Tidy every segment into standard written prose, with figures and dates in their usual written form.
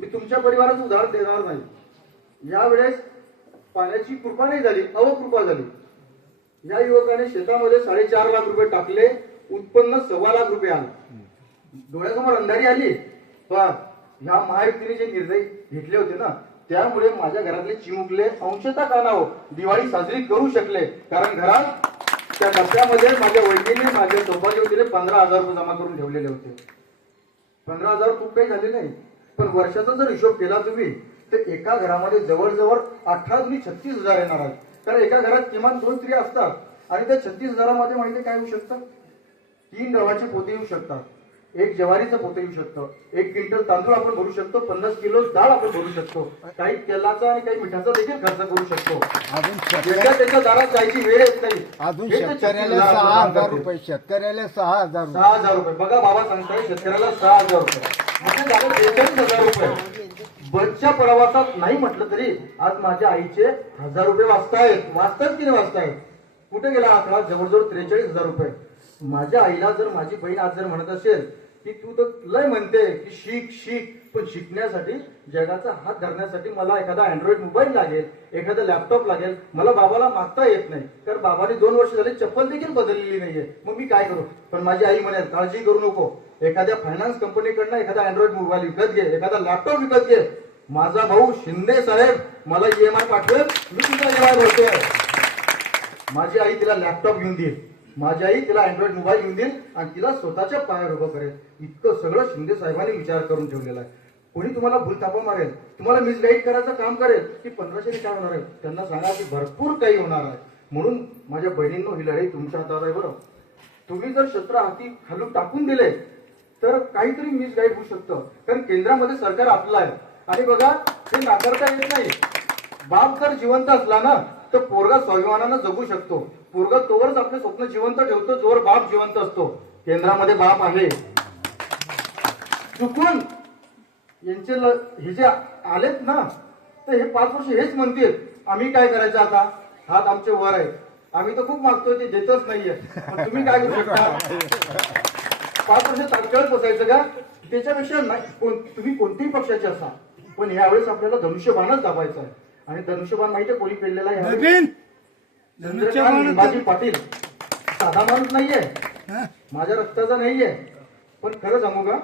मी तुमच्या परिवाराचं उदाहरण देणार नाही। यावेळेस पाण्याची कृपा नाही झाली, अवकृपा झाली। या युवकाने शेतामध्ये 4.5 लाख रुपये टाकले, उत्पन्न 1.25 लाख रुपये आले। डोळ्यासमोर अंधारी आली, पण ह्या महायुतीने जे निर्णय घेतले होते ना, त्यामुळे माझ्या घरातले चिमुकले अंशतः का ना हो दिवाळी साजरी करू शकले। कारण घरात त्या डब्यामध्ये माझ्या वडिलांनी, माझ्या सौभाग्यवतीने 15,000 रुपये जमा करून ठेवलेले होते। 15,000 खूप काही झाले नाही, पण वर्षाचा जर हिशोब केला तुम्ही तर एका घरामध्ये जवळजवळ 18 दुनी 36,000 येणार आहेत। कारण एका घरात किमान 2 स्त्रिया असतात आणि त्या 36,000 माहिती काय होऊ शकतं? 3 गव्हाचे पोते येऊ शकतात, 1 ज्वारीचं पोते येऊ शकतं, 1 क्विंटल तांदूळ आपण भरू शकतो, 50 किलो डाळ आपण भरू शकतो, काही तेलाचा आणि काही मिठाचा देखील खर्च करू शकतो। त्याच्या दारात जायची वेळ येत नाही। अजून शेतकऱ्याला 6,000 रुपये, शेतकऱ्याला 6,000 रुपये बघा, बाबा सांगताय शेतकऱ्याला 6,000 रुपये, म्हणजे 43,000 रुपये। बसच्या प्रवासात नाही म्हटलं तरी आज माझ्या आईचे 1,000 रुपये वाचतात की नाही वाचतायत? कुठे गेला आकडा? जवळजवळ 43,000 रुपये। माझ्या आईला जर माझी बहीण आज जर म्हणत असेल की तू तर लय म्हणते की शिक शिक, पण शिकण्यासाठी जगाचा हात धरण्यासाठी मला एखादा अँड्रॉइड मोबाईल लागेल, एखादा लॅपटॉप लागेल, मला बाबाला मागता येत नाही, कारण बाबाने 2 वर्ष झाले चप्पल देखील बदललेली नाहीये, मग मी काय करू? पण माझी आई म्हणेल काळजी करू नको, एखाद्या फायनान्स कंपनीकडनं एखादा अँड्रॉइड मोबाईल विकत घे, एखादा लॅपटॉप विकत घे। माझा भाऊ शिंदे साहेब मला EMI पाठवेल, मी तुझा EMI भरतोय। माझी आई तिला लॅपटॉप घेऊन देईल, माझी आई तिला अँड्रॉइड मोबाईल घेऊन देईल आणि तिला स्वतःच्या पायावर उभं करेल। इतकं सगळं शिंदे साहेबांनी विचार करून ठेवलेला आहे। कोणी तुम्हाला भूलथापा मारेल, तुम्हाला मिसगाईड करायचं काम करेल की 1500 काय होणार आहे, त्यांना सांगा की भरपूर काही होणार आहे। म्हणून माझ्या बहिणींनो, ही लढाई तुमच्या हातात आहे बरं। तुम्ही जर शस्त्र हाती खालून टाकून दिले तर काहीतरी मिसगाईड होऊ शकतं, कारण केंद्रामध्ये सरकार आपलं आहे। आणि बघा, हे नाकारता येत नाही। बाप जर जिवंत असला ना तर पोरगा स्वाभिमानानं जगू शकतो। पोरगा तोवरच आपले स्वप्न जिवंत ठेवतो जोवर बाप जिवंत असतो। केंद्रामध्ये बाप आहे। चुकून यांचे हे जे आलेत ना, तर हे 5 वर्ष हेच म्हणतील आम्ही काय करायचं आता, हात आमचे वर आहे, आम्ही तर खूप मागतोय ते देतच नाहीये, पण तुम्ही काय करू शकता? 5 वर्ष तात्काळ बसायचं का? त्याच्यापेक्षा नाही, तुम्ही कोणत्याही पक्षाचे असा, पण यावेळेस आपल्याला धनुष्यबाणच दाबायचा आहे। आणि धनुष्यबाण माहितीये कोणी पेललेला आहे? चंद्रकांत पाटील। साधा माणूस नाहीये, माझ्या रक्ताचा नाहीये, पण खरं सांगू का,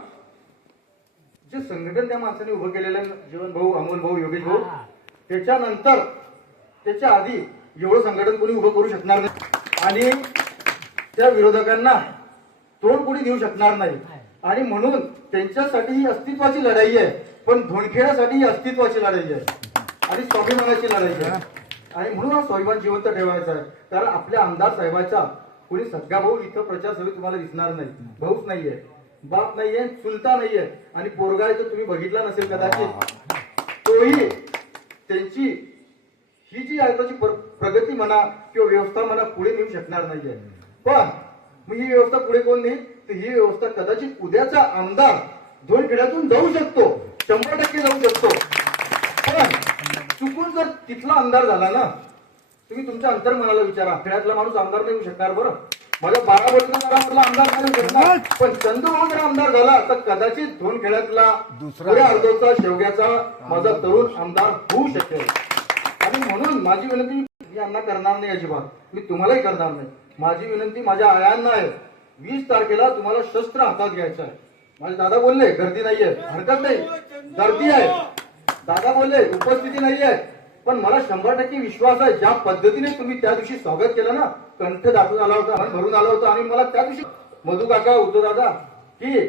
जे संघटन त्या माणसाने उभं केलेलं, जीवन भाऊ, अमोल भाऊ, योगेश भाऊ, त्याच्यानंतर त्याच्या आधी एवढं संघटन कोणी उभं करू शकणार नाही आणि त्या विरोधकांना तोड कोणी देऊ शकणार नाही। आणि म्हणून त्यांच्यासाठी ही अस्तित्वाची लढाई आहे, पण धोणखेड्यासाठी ही अस्तित्वाची लढाई आहे आणि स्वाभिमानाची लढाई आहे। आणि म्हणून हा स्वाभिमान जिवंत ठेवायचा आहे। कारण आपल्या आमदार साहेबांचा कोणी सगळा भाऊ इथं प्रचार सभेत तुम्हाला दिसणार नाही, भाऊच नाहीये, बाप नाहीये, चुलता नाहीये, आणि पोरगा आहे तो तुम्ही बघितला नसेल कदाचित, तोही त्यांची ही जी आहे त्याची प्रगती म्हणा किंवा व्यवस्था म्हणा पुढे नेऊ शकणार नाहीये। पण मग ही व्यवस्था पुढे कोण नेईल? तर ही व्यवस्था कदाचित उद्याचा आमदार धोणखेड्यातून जाऊ शकतो, 100% जाऊ शकतो। पण चुकून जर तिथला आमदार झाला ना, तुम्ही तुमच्या अंतर्मनाला विचारा, खेड्यातला माणूस आमदार नाही होऊ शकणार बरं, माझ्या 12 वर्षाचा आमदार नाही होऊ शकणार, पण चंदूभाऊ जर आमदार झाला तर कदाचित धोणखेड्यातला दुसऱ्या अर्धोचा शेवग्याचा माझा तरुण आमदार होऊ शकेल। आणि म्हणून माझी विनंती मी यांना करणार नाही, अजिबात मी तुम्हालाही करणार नाही। माझी विनंती माझ्या आयांना आहे, 20 तारखेला तुम्हाला शस्त्र हातात घ्यायचं आहे। माझे दादा बोलले गर्दी नाहीये, हरकत नाही, गर्दी आहे, दादा बोलले उपस्थिती नाहीये, पण मला 100% विश्वास आहे, ज्या पद्धतीने तुम्ही त्या दिवशी स्वागत केलं ना, कंठ दाखवून आला होता, भरून आला होता, आणि मला त्या दिवशी मधू काका, उद्धव दादा की